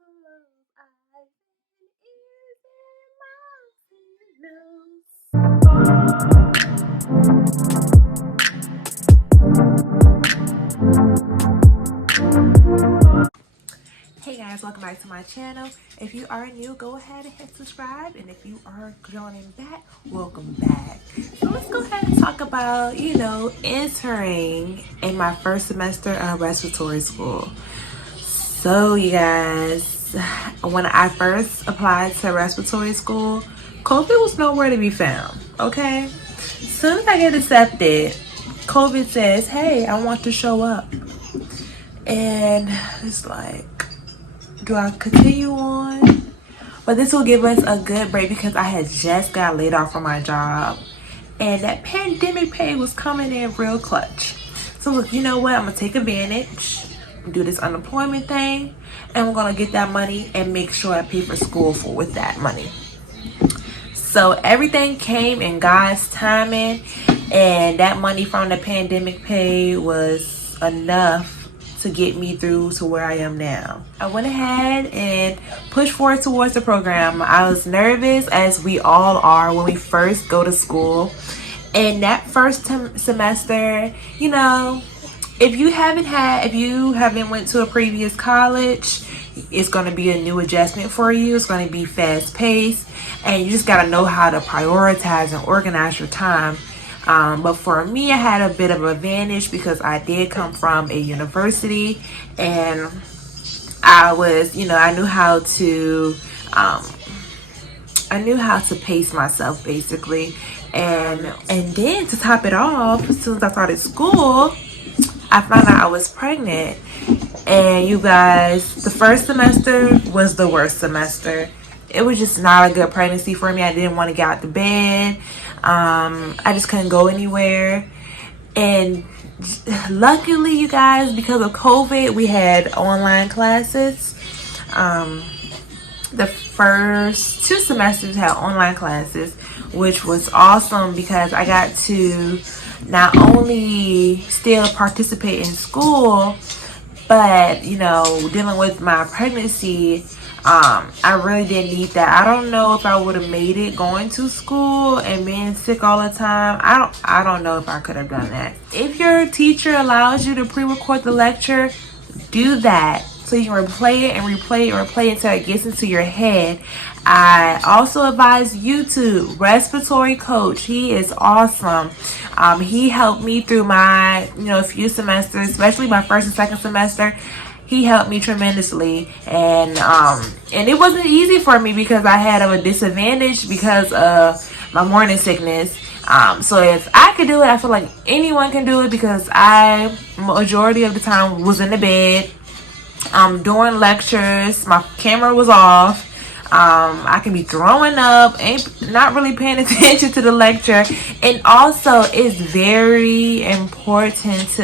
Hey guys, welcome back to my channel. If you are new, go ahead and hit subscribe, and if you are joining back, welcome back. So let's go ahead and talk about, entering in my first semester of respiratory school. So you guys, when I first applied to respiratory school, COVID was nowhere to be found, okay? As soon as I get accepted, COVID says, hey, I want to show up. And it's like, do I continue on? But this will give us a good break because I had just got laid off from my job. And that pandemic pay was coming in real clutch. So look, you know what? I'm going to take advantage, do this unemployment thing, and we're going to get that money and make sure I pay for school with that money. So everything came in God's timing, and that money from the pandemic pay was enough to get me through to where I am now. I went ahead and pushed forward towards the program. I was nervous, as we all are when we first go to school. And that first semester, if you haven't went to a previous college, it's going to be a new adjustment for you. It's going to be fast paced, and you just got to know how to prioritize and organize your time. But for me, I had a bit of an advantage because I did come from a university, and I was, I knew how to pace myself basically. And then to top it off, as soon as I started school, I found out I was pregnant. And you guys, the first semester was the worst semester. It was just not a good pregnancy for me. I didn't want to get out the bed. I just couldn't go anywhere. And luckily, you guys, because of COVID, we had online classes. The first 2 semesters had online classes, which was awesome because I got to not only still participate in school, but dealing with my pregnancy, I really didn't need that. I don't know if I would have made it going to school and being sick all the time. I don't know if I could have done that. If your teacher allows you to pre-record the lecture, do that so you can replay it and replay until it gets into your head. I also advise YouTube, Respiratory Coach. He is awesome. He helped me through my, few semesters, especially my first and second semester. He helped me tremendously, and it wasn't easy for me because I had a disadvantage because of my morning sickness. So if I could do it, I feel like anyone can do it because I, majority of the time, was in the bed. During lectures, my camera was off. I can be throwing up, ain't not really paying attention to the lecture. And also, it's very important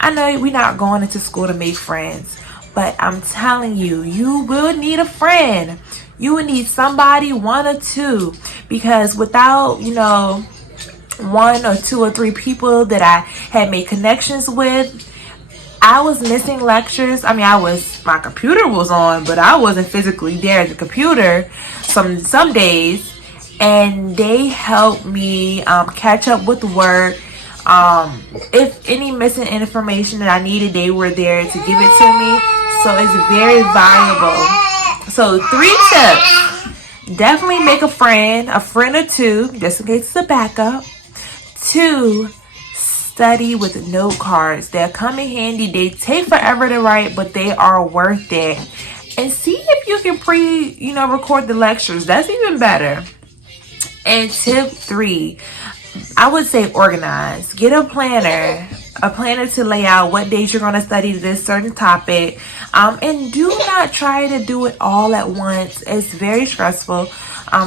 I know we're not going into school to make friends, but I'm telling you, you will need a friend. You will need somebody, 1 or 2, because without, 1 or 2 or 3 people that I had made connections with, I was missing lectures. My computer was on, but I wasn't physically there at the computer some days, and they helped me catch up with work. If any missing information that I needed, they were there to give it to me. So it's very valuable. So 3 tips. Definitely make a friend or 2, just in case it's a backup. 2, study with note cards. They'll come in handy. They take forever to write, but they are worth it. And see if you can record the lectures. That's even better. And tip 3, I would say organize. Get a planner to lay out what days you're going to study this certain topic. And do not try to do it all at once. It's very stressful.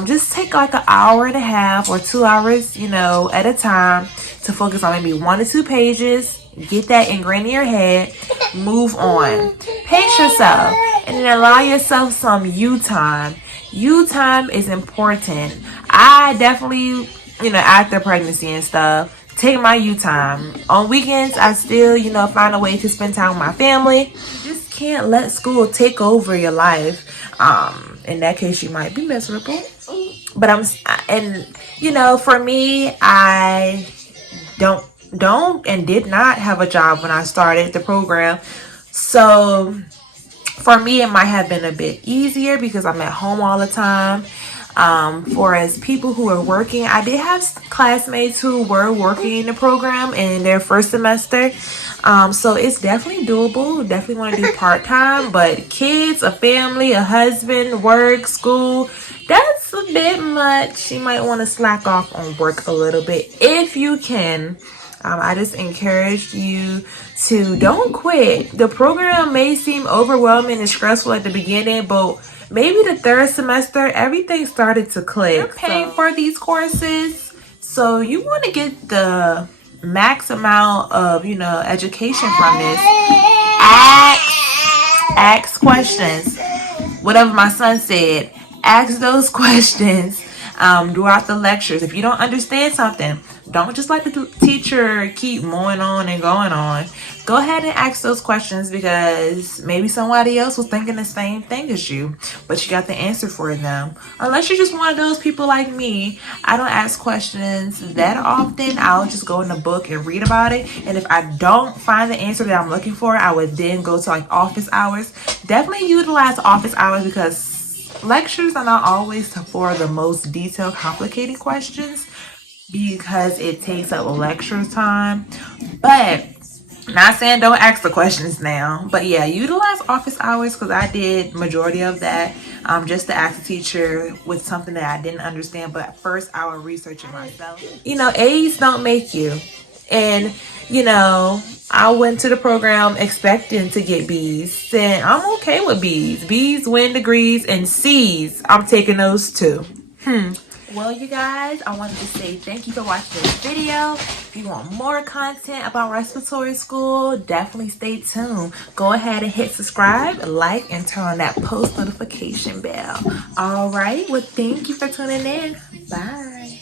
Just take like an hour and a half or 2 hours, at a time to focus on maybe 1 or 2 pages. Get that ingrained in your head. Move on. Pace yourself and then allow yourself some you time. You time is important. I definitely, after pregnancy and stuff, take my you time. On weekends, I still, find a way to spend time with my family. Just can't let school take over your life. In that case, you might be miserable. But for me, I don't and did not have a job when I started the program. So for me, it might have been a bit easier because I'm at home all the time. For as people who are working, I did have classmates who were working in the program in their first semester. So it's definitely doable. Definitely want to do part-time, but kids, a family, a husband, work, school, that's a bit much. You might want to slack off on work a little bit if you can. I just encourage you to don't quit. The program may seem overwhelming and stressful at the beginning, but maybe the third semester, everything started to click. You're paying for these courses, so you want to get the max amount of, education from this. Ask questions. Whatever my son said, ask those questions throughout the lectures. If you don't understand something, don't just let the teacher keep going on and going on. Go ahead and ask those questions, because maybe somebody else was thinking the same thing as you, but you got the answer for them. Unless you're just one of those people like me, I don't ask questions that often. I'll just go in the book and read about it. And if I don't find the answer that I'm looking for, I would then go to office hours. Definitely utilize office hours, because lectures are not always for the most detailed, complicated questions, because it takes up lecture time. But not saying don't ask the questions now, but yeah, utilize office hours, because I did majority of that, just to ask the teacher with something that I didn't understand. But first I would research it myself. A's don't make you. And I went to the program expecting to get B's, and I'm okay with B's. B's win degrees, and C's, I'm taking those too. Well, you guys, I wanted to say thank you for watching this video. If you want more content about respiratory school, definitely stay tuned. Go ahead and hit subscribe, like, and turn on that post notification bell. All right. Well, thank you for tuning in. Bye.